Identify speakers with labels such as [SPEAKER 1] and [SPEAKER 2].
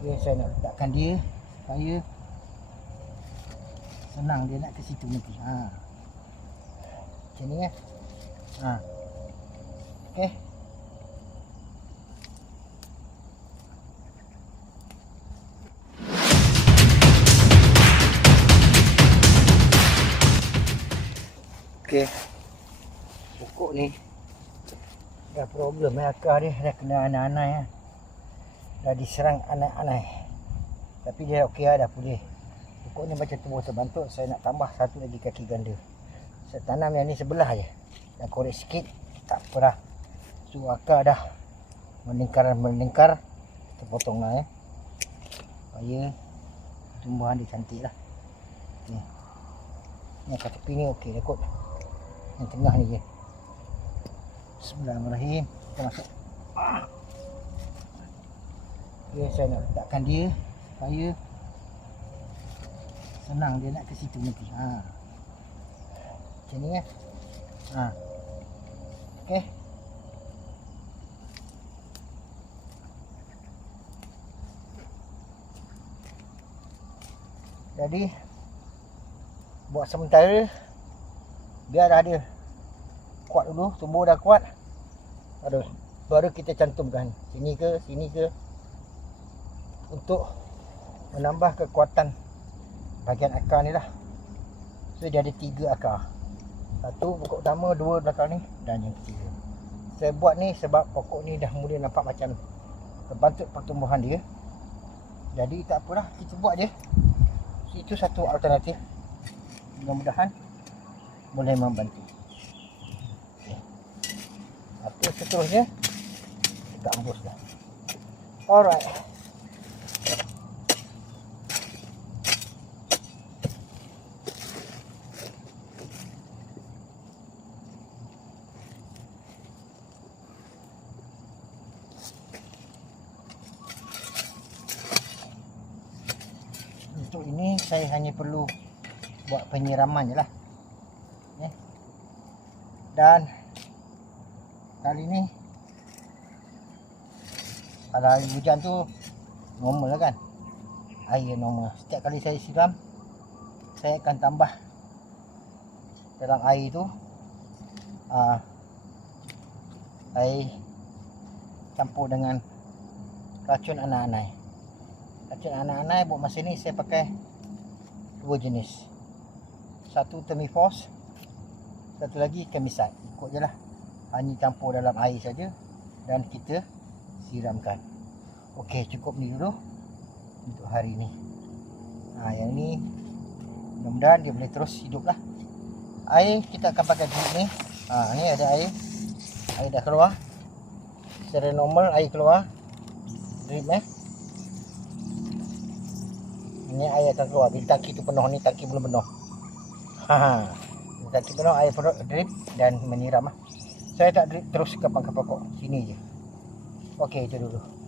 [SPEAKER 1] Okay, saya nak letakkan dia supaya senang dia nak ke situ nanti. Ha. Macam ni eh. Ha. Okey. Okey. Pokok ni dah problem eh akar dia dah kena anai-anai eh. Dah diserang anai-anai. Tapi dia okey lah dah pulih. Pokok ni macam tumbuh terbantuk saya nak tambah satu lagi kaki ganda. Saya tanam yang ni sebelah je. Yang korek sikit tak dah. So akar dah melingkar-melingkar potong lah eh. Supaya tumbuhan dia cantik lah. Ni. Ni kat tepi ni okey dah kot. Yang tengah ni je. Bismillahirrahmanirrahim. Kita masuk. Ah. Okay, saya nak letakkan dia supaya senang dia nak ke situ nanti. Ha. Macam ni eh. Ha. Okey. Jadi buat sementara biar dah ada kuat dulu, tumbuh dah kuat. Aduh, baru kita cantumkan sini ke, sini ke untuk menambah kekuatan bahagian akar ni lah. So dia ada tiga akar. Satu pokok utama, dua belakang ni dan yang ketiga. Saya buat ni sebab pokok ni dah mula nampak macam terbantuk pertumbuhan dia. Jadi tak apalah, kita buat je. Itu satu alternatif. Mudah-mudahan boleh membantu. Okay. Apa seterusnya? Kita embuslah. Alright. Untuk ini saya hanya perlu buat penyiraman je lah. Eh. dan kali ni kalau hari hujan tu normal lah kan? Air normal. Setiap kali saya siram saya akan tambah dalam air tu uh, air campur dengan racun anak-anak Racun anak-anak buat masa ni saya pakai dua jenis. Satu Termifos, satu lagi Kemisat. Ikut je lah. Hanya campur dalam air saja dan kita siramkan. Okey, cukup ni dulu untuk hari ni. Ha, yang ni mudah-mudahan dia boleh terus hidup lah. Air kita akan pakai drip ni. Ha, ni ada air. Air dah keluar. Secara normal air keluar. Drip eh. Ini air akan keluar bila tangki tu penuh ni tangki belum penuh. Ha. ha. Tangki penuh air perut drip dan menyiram ah. Saya tak drip terus ke pangkal pokok. Sini je. Okey itu dulu.